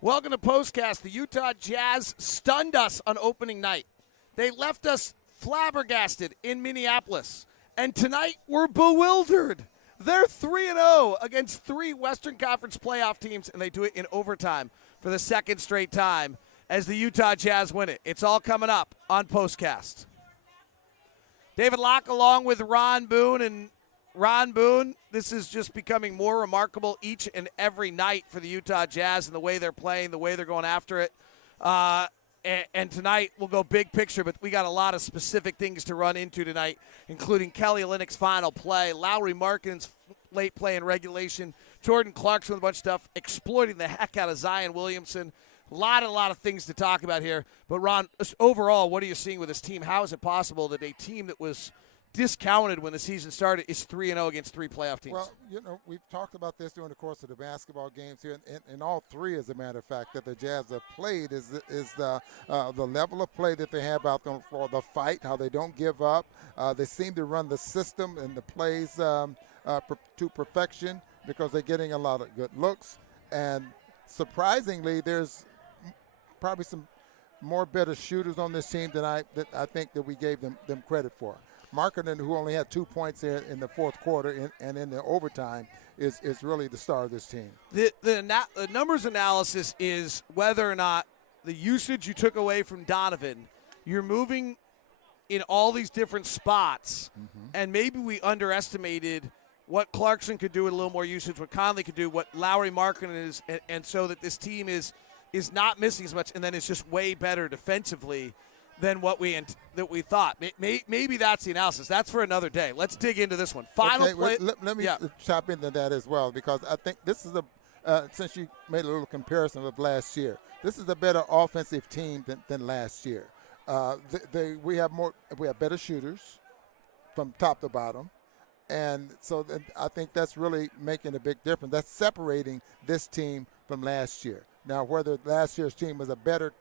Welcome to POSTCAST. The Utah Jazz stunned us on opening night. They left us flabbergasted in Minneapolis. And tonight, we're bewildered. They're 3-0 against three Western Conference playoff teams, and they do it in overtime for the second straight time as the Utah Jazz win it. It's all coming up on POSTCAST. David Locke along with Ron Boone. And Ron Boone, this is just becoming more remarkable each and every night for the Utah Jazz and the way they're playing, the way they're going after it. And tonight we'll go big picture, but we got a lot of specific things to run into tonight, including Kelly Olynyk's final play, Lauri Markkanen's late play in regulation, Jordan Clarkson with a bunch of stuff, exploiting the heck out of Zion Williamson. A lot of things to talk about here. But, Ron, overall, what are you seeing with this team? How is it possible that a team that was discounted when the season started is 3-0 against three playoff teams? Well, we've talked about this during the course of the basketball games here, and all three, as a matter of fact, that the Jazz have played is the level of play that they have out there for the fight, how they don't give up. They seem to run the system and the plays to perfection because they're getting a lot of good looks. And surprisingly, there's probably some more better shooters on this team than I think that we gave them credit for. Markkanen, who only had 2 points in the fourth quarter and in the overtime, is really the star of this team. The numbers analysis is whether or not the usage you took away from Donovan, you're moving in all these different spots, and maybe we underestimated what Clarkson could do with a little more usage, what Conley could do, what Lauri Markkanen is, and so that this team is not missing as much, and then it's just way better defensively than what we thought. Maybe that's the analysis. That's for another day. Let's dig into this one. Final play. Let me chop into that as well, because I think this is since you made a little comparison of last year, this is a better offensive team than last year. We have better shooters from top to bottom, and so I think that's really making a big difference. That's separating this team from last year. Now, whether last year's team was a better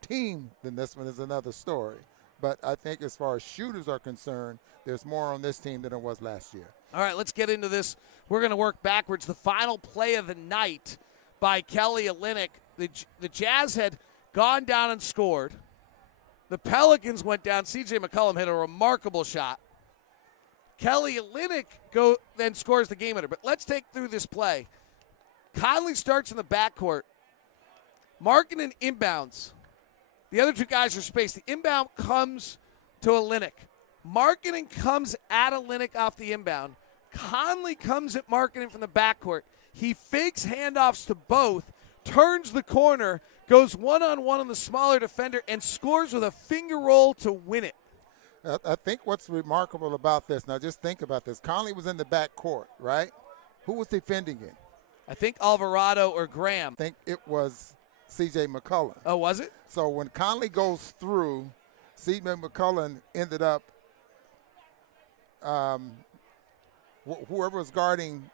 team than this one is another story. But I think as far as shooters are concerned, there's more on this team than there was last year. All right, let's get into this. We're going to work backwards. The final play of the night by Kelly Olynyk. The Jazz had gone down and scored. The Pelicans went down. C.J. McCollum hit a remarkable shot. Kelly Olynyk then scores the game winner. But let's take through this play. Conley starts in the backcourt. Markkanen inbounds. The other two guys are spaced. The inbound comes to Olynyk. Markkanen comes at Olynyk off the inbound. Conley comes at Markkanen from the backcourt. He fakes handoffs to both, turns the corner, goes one-on-one on the smaller defender, and scores with a finger roll to win it. I think what's remarkable about this, now just think about this. Conley was in the backcourt, right? Who was defending him? I think Alvarado or Graham. I think it was C.J. McCollum. Oh, was it? So when Conley goes through, C.J. McCollum ended up, whoever was guarding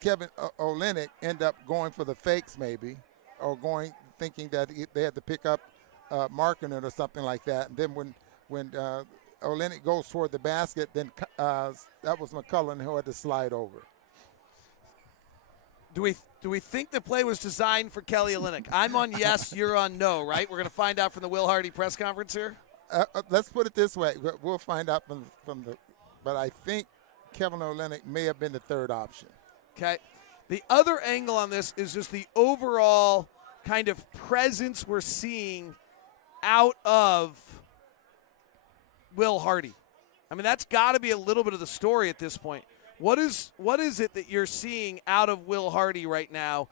Kevin Olynyk ended up going for the fakes maybe, or thinking that they had to pick up Markkanen or something like that. And then when Olynyk goes toward the basket, then that was McCollum who had to slide over. Do we think the play was designed for Kelly Olynyk? I'm on yes, you're on no, right? We're going to find out from the Will Hardy press conference here? Let's put it this way. We'll find out from the – but I think Kevin Olynyk may have been the third option. Okay. The other angle on this is just the overall kind of presence we're seeing out of Will Hardy. I mean, that's got to be a little bit of the story at this point. What is it that you're seeing out of Will Hardy right now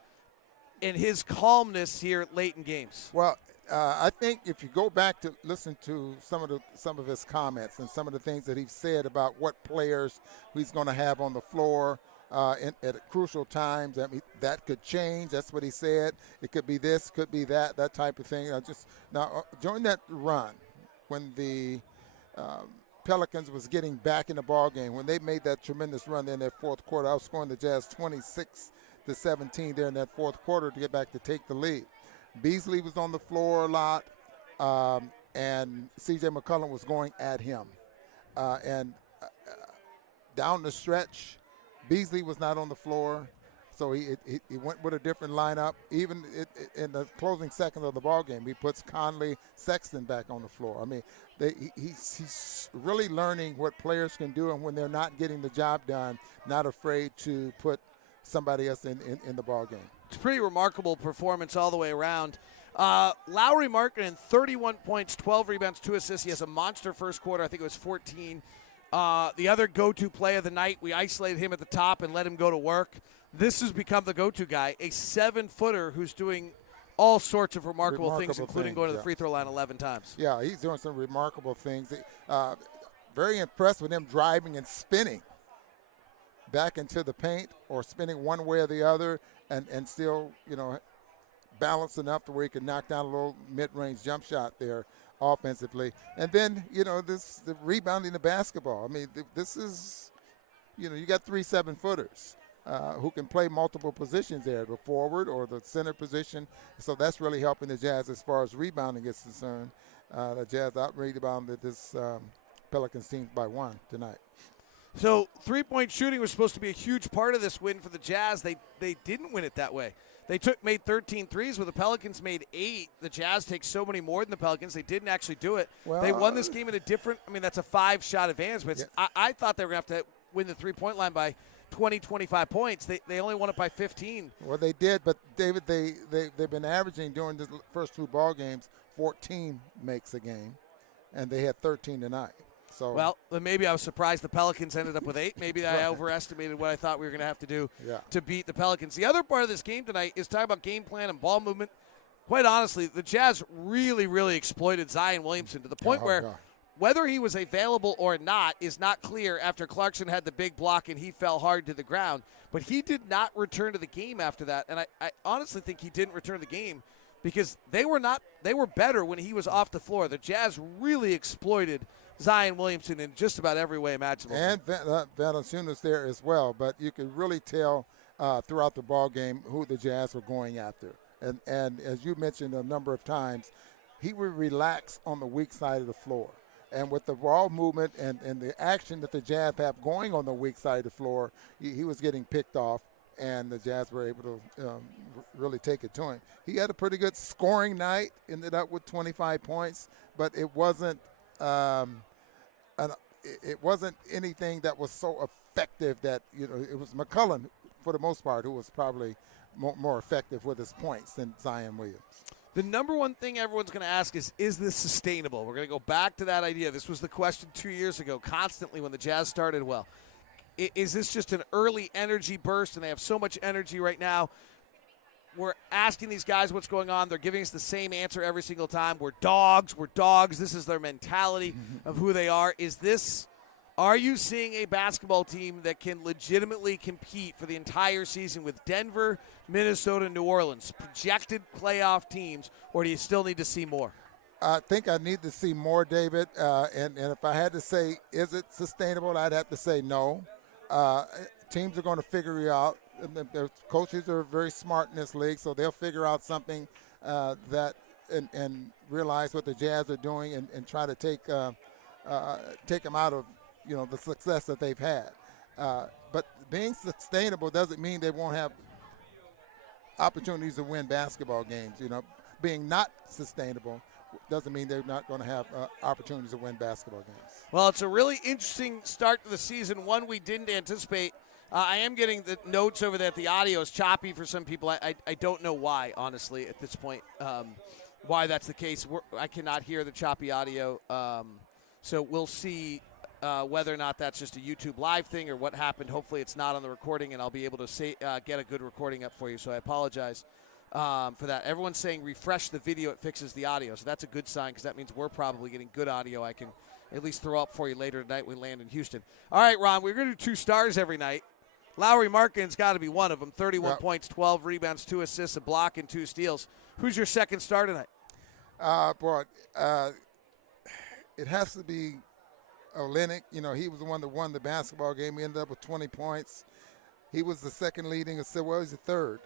in his calmness here late in games? Well, I think if you go back to listen to some of his comments and some of the things that he said about what players he's going to have on the floor at crucial times, I mean, that could change. That's what he said. It could be this, could be that type of thing. During that run, when the Pelicans was getting back in the ball game, when they made that tremendous run in that fourth quarter, outscoring the Jazz 26-17 there in that fourth quarter to get back to take the lead. Beasley was on the floor a lot, and C.J. McCollum was going at him. Down the stretch, Beasley was not on the floor. So he went with a different lineup. Even in the closing seconds of the ball game, he puts Conley, Sexton back on the floor. I mean, he's really learning what players can do, and when they're not getting the job done, not afraid to put somebody else in the ball game. It's a pretty remarkable performance all the way around. Lauri Markkanen, 31 points, 12 rebounds, 2 assists. He has a monster first quarter. I think it was 14. The other go-to play of the night, we isolated him at the top and let him go to work. This has become the go-to guy, a 7-footer who's doing all sorts of remarkable things, including going to the free throw line 11 times. Yeah, he's doing some remarkable things. Very impressed with him driving and spinning back into the paint, or spinning one way or the other, and still, balanced enough to where he can knock down a little mid-range jump shot there offensively. And then, the rebounding the basketball. I mean, this is, you got 3 7-footers who can play multiple positions there, the forward or the center position. So that's really helping the Jazz as far as rebounding is concerned. The Jazz out-rebounded this Pelicans team by 1 tonight. So three-point shooting was supposed to be a huge part of this win for the Jazz. They didn't win it that way. They made 13 threes, where the Pelicans made 8. The Jazz take so many more than the Pelicans. They didn't actually do it. Well, they won this game in a different – I mean, that's a 5-shot advantage. But yeah. I thought they were going to have to win the three-point line by 20, 25 points. They only won it by 15. Well, they did, but, David, they've been averaging during the first 2 ball games 14 makes a game, and they had 13 tonight. So, well, then maybe I was surprised the Pelicans ended up with 8. Maybe I overestimated what I thought we were going to have to do to beat the Pelicans. The other part of this game tonight is talking about game plan and ball movement. Quite honestly, the Jazz really, really exploited Zion Williamson to the point where whether he was available or not is not clear after Clarkson had the big block and he fell hard to the ground. But he did not return to the game after that, and I honestly think he didn't return to the game because they were better when he was off the floor. The Jazz really exploited Zion Williamson in just about every way imaginable. And Valanciunas there as well, but you could really tell throughout the ball game who the Jazz were going after. And as you mentioned a number of times, he would relax on the weak side of the floor. And with the ball movement and the action that the Jazz have going on the weak side of the floor, he was getting picked off, and the Jazz were able to really take it to him. He had a pretty good scoring night, ended up with 25 points, but it wasn't anything that was so effective that, it was McCollum, for the most part, who was probably more effective with his points than Zion Williams. The number one thing everyone's going to ask is this sustainable? We're going to go back to that idea. This was the question 2 years ago, constantly when the Jazz started well. Is this just an early energy burst, and they have so much energy right now? We're asking these guys what's going on. They're giving us the same answer every single time. We're dogs. This is their mentality of who they are. Are you seeing a basketball team that can legitimately compete for the entire season with Denver, Minnesota, New Orleans, projected playoff teams, or do you still need to see more? I think I need to see more, David. And if I had to say, is it sustainable, I'd have to say no. Teams are going to figure it out. Their coaches are very smart in this league, so they'll figure out something and realize what the Jazz are doing and try to take them out of the success that they've had. But being sustainable doesn't mean they won't have opportunities to win basketball games. Being not sustainable doesn't mean they're not going to have opportunities to win basketball games. Well, it's a really interesting start to the season, one we didn't anticipate. I am getting the notes over that the audio is choppy for some people. I don't know why, honestly, at this point, why that's the case. I cannot hear the choppy audio, so we'll see whether or not that's just a YouTube live thing or what happened. Hopefully it's not on the recording, and I'll be able to get a good recording up for you, so I apologize for that. Everyone's saying refresh the video, it fixes the audio, so that's a good sign because that means we're probably getting good audio I can at least throw up for you later tonight when we land in Houston. All right, Ron, we're going to do 2 stars every night. Lauri Markkanen's got to be one of them. 31 points, 12 rebounds, 2 assists, a block, and 2 steals. Who's your second star tonight? It has to be Olynyk. He was the one that won the basketball game. He ended up with 20 points. He was the second leading assist. Well, he's the third.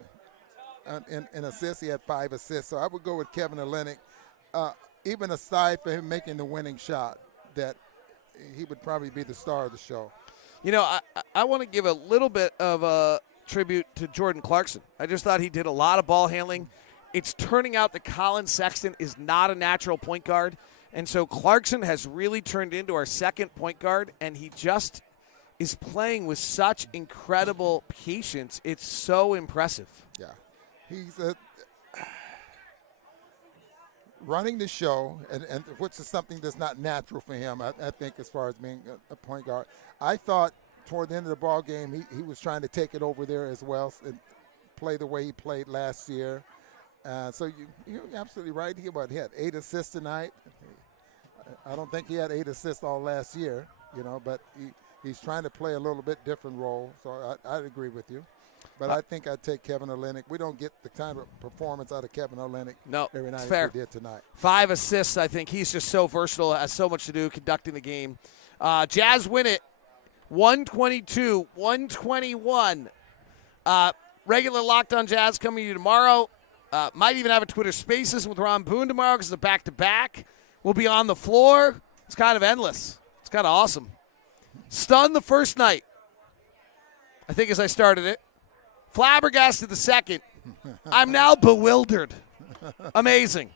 In assists, he had 5 assists. So I would go with Kevin Olynyk. Even aside for him making the winning shot, that he would probably be the star of the show. I want to give a little bit of tribute to Jordan Clarkson. I just thought he did a lot of ball handling. It's turning out that Colin Sexton is not a natural point guard, and so Clarkson has really turned into our second point guard, and he just is playing with such incredible patience. It's so impressive. Yeah. He's running the show, and which is something that's not natural for him, I think, as far as being a point guard. I thought toward the end of the ball game, he was trying to take it over there as well and play the way he played last year. So you're absolutely right. He had 8 assists tonight. I don't think he had 8 assists all last year, but he's trying to play a little bit different role. So I'd agree with you. But I think I'd take Kevin Olynyk. We don't get the kind of performance out of Kevin Olynyk every night as we did tonight. 5 assists, I think. He's just so versatile, has so much to do conducting the game. Jazz win it 122-121. Regular Locked On Jazz coming to you tomorrow. Might even have a Twitter Spaces with Ron Boone tomorrow because it's a back-to-back. We'll be on the floor. It's kind of endless. It's kind of awesome. Stunned the first night, I think, as I started it. Flabbergasted the second. I'm now bewildered. Amazing.